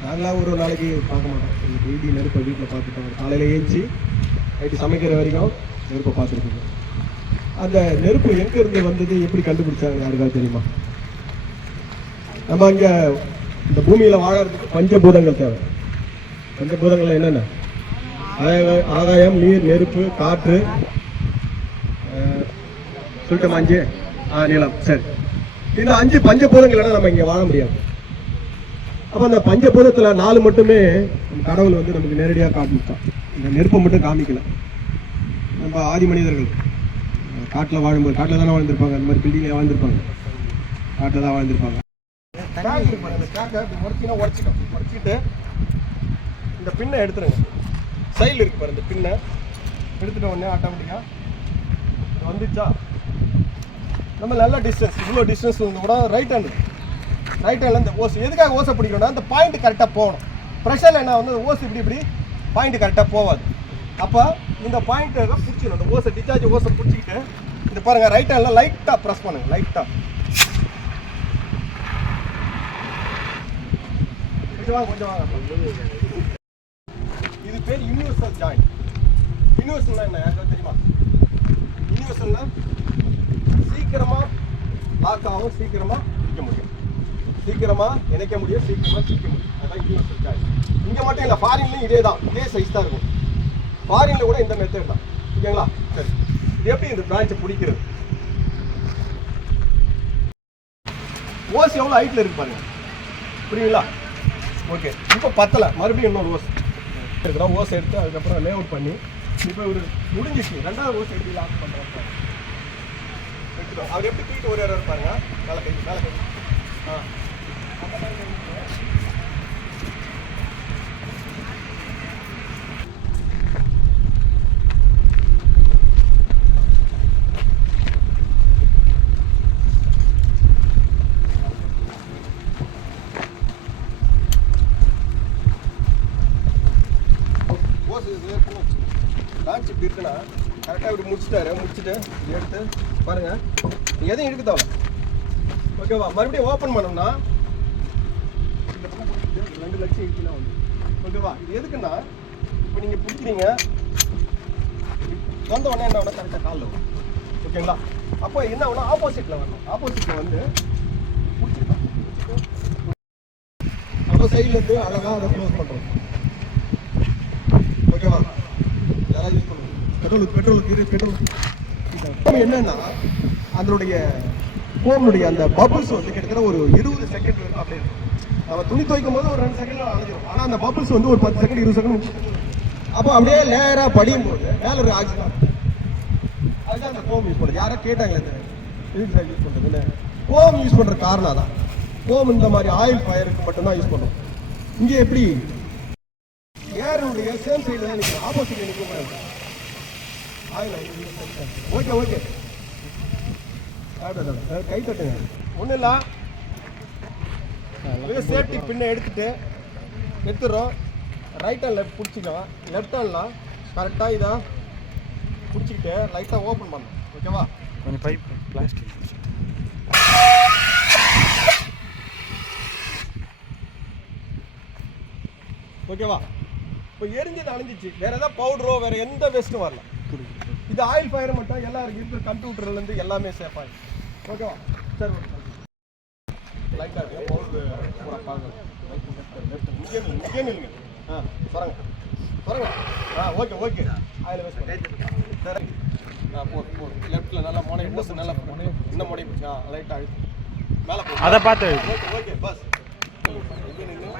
நாங்களாம் ஒரு நாளைக்கு பார்க்க மாட்டோம். டெய்லி நெருப்பை வீட்டில் பார்த்துட்டோம் காலையில் ஏஞ்சி நைட்டு சமைக்கிற வரைக்கும் நெருப்பை பார்த்துருக்கோங்க அந்த நெருப்பு எங்கேருந்து வந்தது எப்படி கண்டுபிடிச்சாங்க யாருக்காவது தெரியுமா? நம்ம இங்கே இந்த பூமியில் வாழறதுக்கு பஞ்சபூதங்கள் தேவை. பஞ்சபூதங்கள் என்னென்ன? ஆகாய- ஆகாயம் நீர் நெருப்பு காற்று அஹ், சொல்லிட்டோமா அஞ்சு ஆ நிலம் சரி. இந்த அஞ்சு பஞ்சபூதங்கள் நம்ம இங்கே வாழ முடியாது. அப்போ அந்த பஞ்சபூதத்தில் நாலு மட்டுமே நம்ம கடவுள் வந்து நமக்கு நேரடியாக காமிச்சான் இந்த நெருப்பை மட்டும் காமிக்கல. நம்ம ஆதி மனிதர்கள். காட்டில் வாழும்போது காட்டில் தானே வாழ்ந்திருப்பாங்க. அந்த மாதிரி பில்டிங்கில் வாழ்ந்திருப்பாங்க. காட்டில் தான் வாழ்ந்திருப்பாங்க. உடச்சிட்டு இந்த பின்னை எடுத்துருங்க. சைடில் இருக்கு பாரு இந்த பின்னை. எடுத்துட்ட உடனே ஆட்டோமேட்டிக்காக வந்துச்சா? நம்ம நல்ல டிஸ்டன்ஸ் இவ்வளோ டிஸ்டன்ஸ் வந்து கூட ரைட் ஹேண்டு ரைட் ஹேண்டில் இந்த ஓசு. எதுக்காக ஓசை பிடிக்கணும்னா அந்த பாயிண்ட் கரெக்டாக போகணும். ப்ரெஷரில் என்ன வந்து ஓசு இப்படி இப்படி பாயிண்ட் கரெக்டாக போகாது. அப்போ இந்த பாயிண்ட்டை பிடிச்சிடும் அந்த ஓசை டிச்சார்ஜ் ஓசை பிடிச்சிக்கிட்டு இந்த பாருங்கள் ரைட் ஹேண்டில் லைட்டாக ப்ரெஸ் பண்ணுங்க லைட்டாக கொஞ்சம் வாங்க கொஞ்சம் வாங்க. இது பேர் யூனிவர்சல் ஜாயிண்ட் யூனிவர்சல்னா என்ன? யாருக்காவது தெரியுமா? யூனிவர்சல்னா சீக்கிரமா லாக் ஆகும் சீக்கிரமா சீக்கிரமா இணைக்க முடியும் சீக்கிரமா சிக்க முடியும். அதான் யூனிவர்சல் ஜாயிண்ட் இங்க மட்டும் இல்ல ஃபாரின்லயும் இதே தான் இதே சைஸ் தான் இருக்கும். ஃபாரின்ல கூட இந்த மெத்தட் தான். ஓகேங்களா சரி. இது எப்படி இந்த பிரான்ச்சை பிடிக்கிறது? ஓஸ் எவ்வளோ ஹைட்டில் இருக்கு பாருங்க. புரியுங்களா ஓகே இப்போ பத்தலை. மறுபடியும் இன்னொரு ஓஸ் இருக்கிறோம் ஓஸ் எடுத்து அதுக்கப்புறம் லே அவுட் பண்ணி இப்போ ஒரு முடிஞ்சிச்சு. ரெண்டாவது ஓஸ் எடுத்து லாக் பண்ணுறோம் அவர் எப்படி தூக்கிட்டு ஒரு இடம் இருப்பாருங்க? மேலே கை மேலே கை. ஆ. லான்ச் இப்படி இருக்குன்னா கரெக்டாக இப்படி முடிச்சிட்டாரு. முடிச்சுட்டு எடுத்து பாருங்கள் நீங்க எதையும் எடுக்க ஓகேவா மறுபடியும் ஓப்பன் பண்ணோம்னா இந்த ரெண்டு லட்சம் இழுக்கினா வந்து ஓகேவா இது எதுக்குன்னா இப்போ நீங்கள் பிடிக்கிறீங்க வந்த உடனே என்ன வேணா கரெக்டாக காலில் வரும். ஓகேங்களா அப்போ என்ன ஆகுனா ஆப்போசிட்டில் வரணும். ஆப்போசிட்டில் வந்து பிடிச்சிக்கலாம் அப்போ சைட்லேருந்து அழகாக அதை க்ளோஸ் பண்ணுறோம் ஓகேவா யாராவது யூஸ் பண்ணுவோம் பெட்ரோலுக்கு பெட்ரோலுக்கு இது பெட்ரோல் என்னன்னா அதனுடைய ஃபோனுடைய அந்த பபிள்ஸ் வந்து கிட்டத்தட்ட ஒரு இருபது செகண்ட் இருக்கும் அப்படியே நம்ம துணி துவைக்கும் போது ஒரு ரெண்டு செகண்ட் அணைஞ்சிரும் ஆனால் அந்த பபிள்ஸ் வந்து ஒரு பத்து செகண்ட் இருபது செகண்ட் அப்போ அப்படியே லேயராக படியும் போது மேலே ஒரு ஆக்சிஜன் அதுதான் அந்த கோம் யூஸ் பண்ணுறது யாரோ கேட்டாங்களே இந்த சார் யூஸ் பண்ணுறதுன்னு ஃபோம் யூஸ் பண்ணுற காரணம் தான் கோம் இந்த மாதிரி ஆயில் ஃபயருக்கு மட்டும்தான் யூஸ் பண்ணும். இங்கே எப்படி? ஏருடைய சேம் சைடில் தான் நிற்கும் ஆப்போசிட் நிற்க ஆயில் ஓகே ஓகே கை தட்டுங்க. ஒன்றும் இல்லை. சேஃப்டி பின்னை எடுத்துட்டு எடுத்துடுறோம். ரைட் ஹேண்ட் லெஃப்ட் பிடிச்சிக்கலாம். லெஃப்ட் ஹேண்ட்லாம் கரெக்டாக இதை பிடிச்சிக்கிட்டு லைட்டாக ஓப்பன் பண்ணணும். ஓகேவா கொஞ்சம் பைப் பிளாஸ்டிக் ஓகேவா இப்போ எரிஞ்சது அழிஞ்சிச்சு. வேற ஏதாவது பவுடரோ வேற எந்த வேஸ்ட்டும் வரல. இது ஆயில் ஃபயர் மட்டும் எல்லாம் இருக்கிற கம்ப்யூட்டர்ல இருந்து எல்லாமே சேஃப் ஆயிடும் ஓகேவா சரி லைட்டாக இருக்கு பவுடர் பூரா பாருங்க இங்கே நில்லுங்க, ஆ சொல்லுங்க சொல்லுங்க ஆ ஓகே ஓகே ஆயில் வேஸ்ட் ஆ போ லெஃப்ட்டில் நல்லா மொனை ஓசு நல்லா இன்னும் மொனை ஆ லைட்டாக அழுத்து மேலே அதை பார்த்து ஓகே ஓகே பஸ் நின்று